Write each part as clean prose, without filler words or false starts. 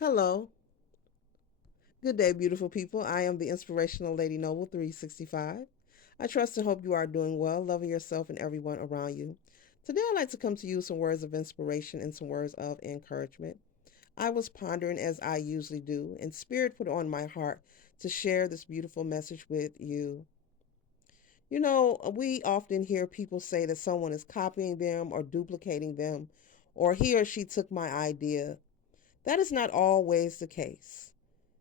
Hello. Good day, beautiful people. I am the inspirational Lady Noble 365. I trust and hope you are doing well, loving yourself and everyone around you. Today, I'd like to come to you with some words of inspiration and some words of encouragement. I was pondering as I usually do, and Spirit put on my heart to share this beautiful message with you. We often hear people say that someone is copying them or duplicating them, or he or she took my idea. That is not always the case.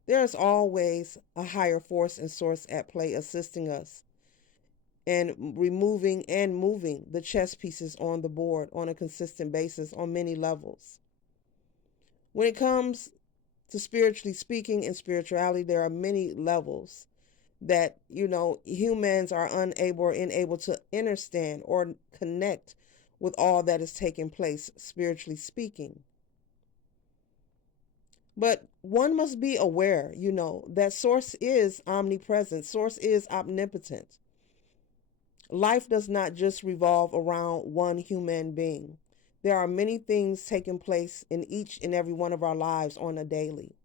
There is always a higher force and source at play assisting us in removing and moving the chess pieces on the board on a consistent basis on many levels. When it comes to spiritually speaking and spirituality, there are many levels that, humans are unable or unable to understand or connect with all that is taking place spiritually speaking. But one must be aware, that source is omnipresent, source is omnipotent. Life does not just revolve around one human being. There are many things taking place in each and every one of our lives on a daily.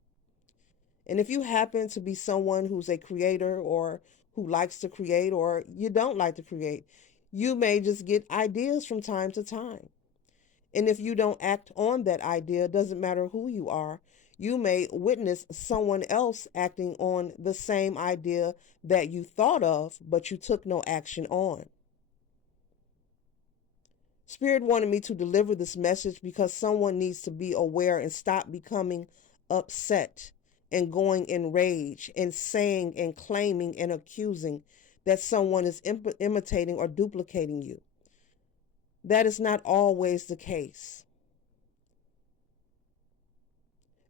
And if you happen to be someone who's a creator or who likes to create or you don't like to create, you may just get ideas from time to time. And if you don't act on that idea, it doesn't matter who you are, you may witness someone else acting on the same idea that you thought of, but you took no action on. Spirit wanted me to deliver this message because someone needs to be aware and stop becoming upset and going in rage and saying and claiming and accusing that someone is imitating or duplicating you. That is not always the case.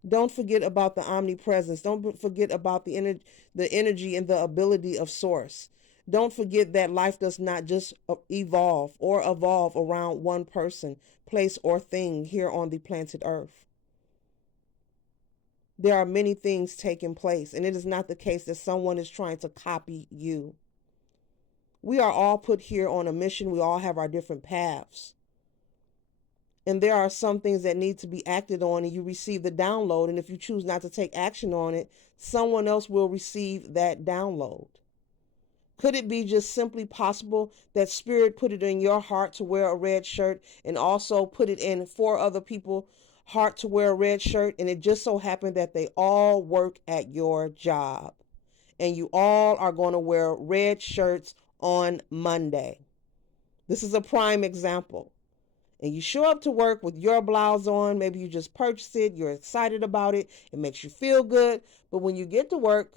Don't forget about the omnipresence. Don't forget about the energy and the ability of source. Don't forget that life does not just evolve or evolve around one person, place, or thing here on the planet Earth. There are many things taking place, and it is not the case that someone is trying to copy you. We are all put here on a mission. We all have our different paths. And there are some things that need to be acted on, and you receive the download. And if you choose not to take action on it, someone else will receive that download. Could it be just simply possible that Spirit put it in your heart to wear a red shirt and also put it in 4 other people's heart to wear a red shirt? And it just so happened that they all work at your job. And you all are going to wear red shirts on Monday. This is a prime example. And you show up to work with your blouse on. Maybe you just purchased it. You're excited about it. It makes you feel good. But when you get to work,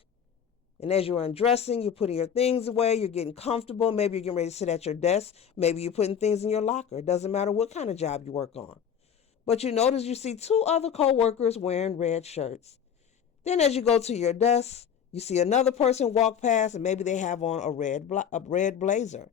and as you're undressing, you're putting your things away, you're getting comfortable. Maybe you're getting ready to sit at your desk. Maybe you're putting things in your locker. It doesn't matter what kind of job you work on. But you notice you see 2 other co-workers wearing red shirts. Then as you go to your desk, you see another person walk past and maybe they have on a red blazer,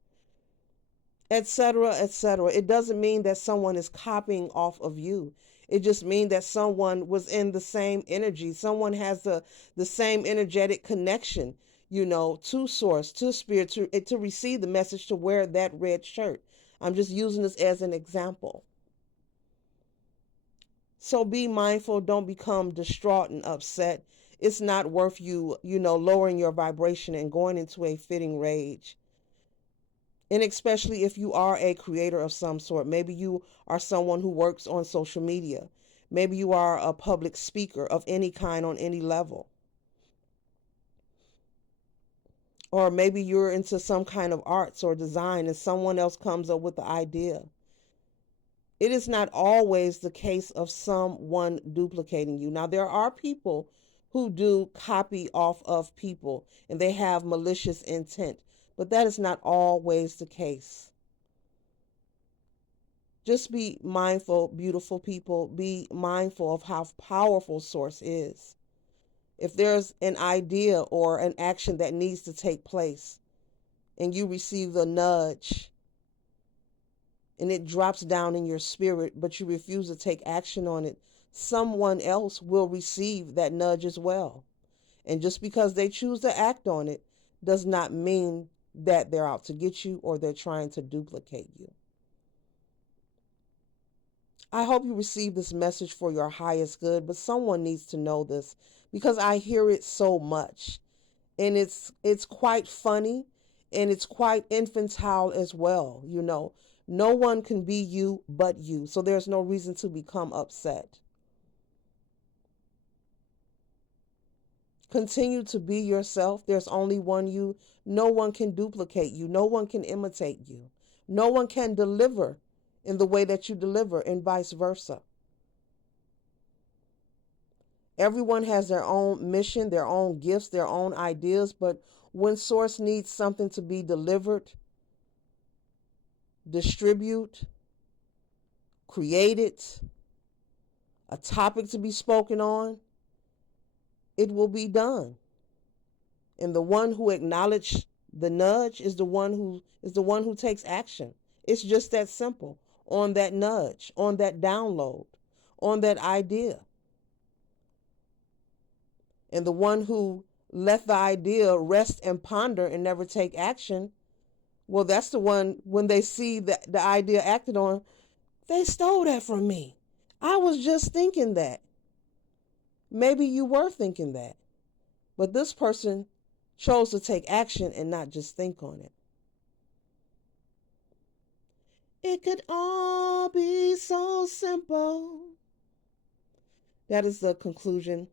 etc., etc. It doesn't mean that someone is copying off of you. It just means that someone was in the same energy. Someone has the same energetic connection, to source, to spirit, to receive the message to wear that red shirt. I'm just using this as an example. So be mindful. Don't become distraught and upset. It's not worth you, lowering your vibration and going into a fitting rage. And especially if you are a creator of some sort, maybe you are someone who works on social media. Maybe you are a public speaker of any kind on any level. Or maybe you're into some kind of arts or design and someone else comes up with the idea. It is not always the case of someone duplicating you. Now, there are people who do copy off of people and they have malicious intent, but that is not always the case. Just be mindful, beautiful people. Be mindful of how powerful source is. If there's an idea or an action that needs to take place and you receive the nudge and it drops down in your spirit, but you refuse to take action on it, someone else will receive that nudge as well. And just because they choose to act on it does not mean that they're out to get you or they're trying to duplicate you. I hope you receive this message for your highest good, but someone needs to know this because I hear it so much. And it's quite funny and it's quite infantile as well, you know. No one can be you but you. So there's no reason to become upset. Continue to be yourself. There's only one you. No one can duplicate you. No one can imitate you. No one can deliver in the way that you deliver, and vice versa. Everyone has their own mission, their own gifts, their own ideas, but when Source needs something to be delivered, distribute, created, a topic to be spoken on, it will be done. And the one who acknowledges the nudge is the one who takes action. It's just that simple. On that nudge, on that download, on that idea. And the one who let the idea rest and ponder and never take action, well, that's the one, when they see the idea acted on, they stole that from me. I was just thinking that. Maybe you were thinking that. But this person chose to take action and not just think on it. It could all be so simple. That is the conclusion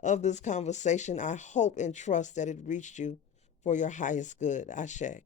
of this conversation. I hope and trust that it reached you for your highest good. Ashe.